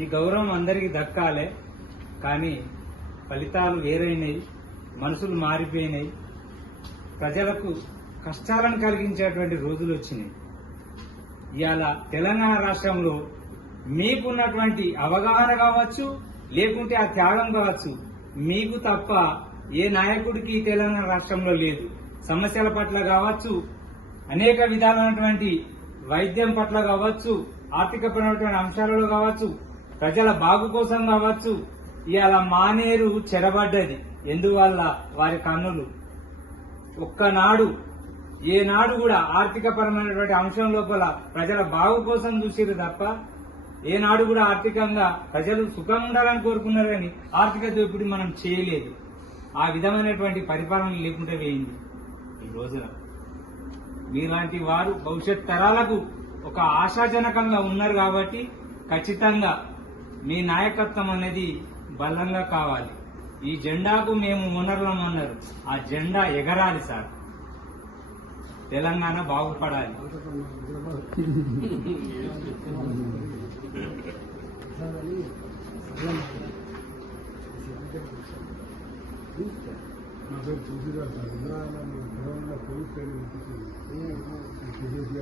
ఈ గౌరవం అందరికీ దక్కాలే. కానీ ఫలితాలు వేరైనాయి, మనసులు మారిపోయినాయి, ప్రజలకు కష్టాలను కలిగించేటువంటి రోజులు వచ్చినాయి. ఇవాళ తెలంగాణ రాష్ట్రంలో మీకున్నటువంటి అవగాహన కావచ్చు, లేకుంటే ఆ త్యాగం కావచ్చు, మీకు తప్ప ఏ నాయకుడికి తెలంగాణ రాష్ట్రంలో లేదు. సమస్యల పట్ల కావచ్చు, అనేక విధాలైనటువంటి వైద్యం పట్ల కావచ్చు, ఆర్థికపరమైనటువంటి అంశాలలో కావచ్చు, ప్రజల బాగు కోసం కావచ్చు, ఇవాళ మానేరు చెరబడ్డది. ఎందువల్ల? వారి కన్నులు ఒక్కనాడు ఏనాడు కూడా ఆర్థికపరమైనటువంటి అంశం లోపల ప్రజల బాగు కోసం చూసిరు తప్ప ఏనాడు కూడా ఆర్థికంగా ప్రజలు సుఖంగా ఉండాలని కోరుకున్నారు, కానీ ఆర్థిక దోపిడీ మనం చేయలేదు. ఆ విధమైనటువంటి పరిపాలన లేకుండా వేయింది. ఈ రోజున మీలాంటి వారు భవిష్యత్ తరాలకు ఒక ఆశాజనకంగా ఉన్నారు కాబట్టి ఖచ్చితంగా మీ నాయకత్వం అనేది బలంగా కావాలి. ఈ జెండాకు మేము ఓనర్లం అన్నారు, ఆ జెండా ఎగరాలి సార్. తెలంగాణ బాగుపడాలి. నా పేరు చూసిరా సార్.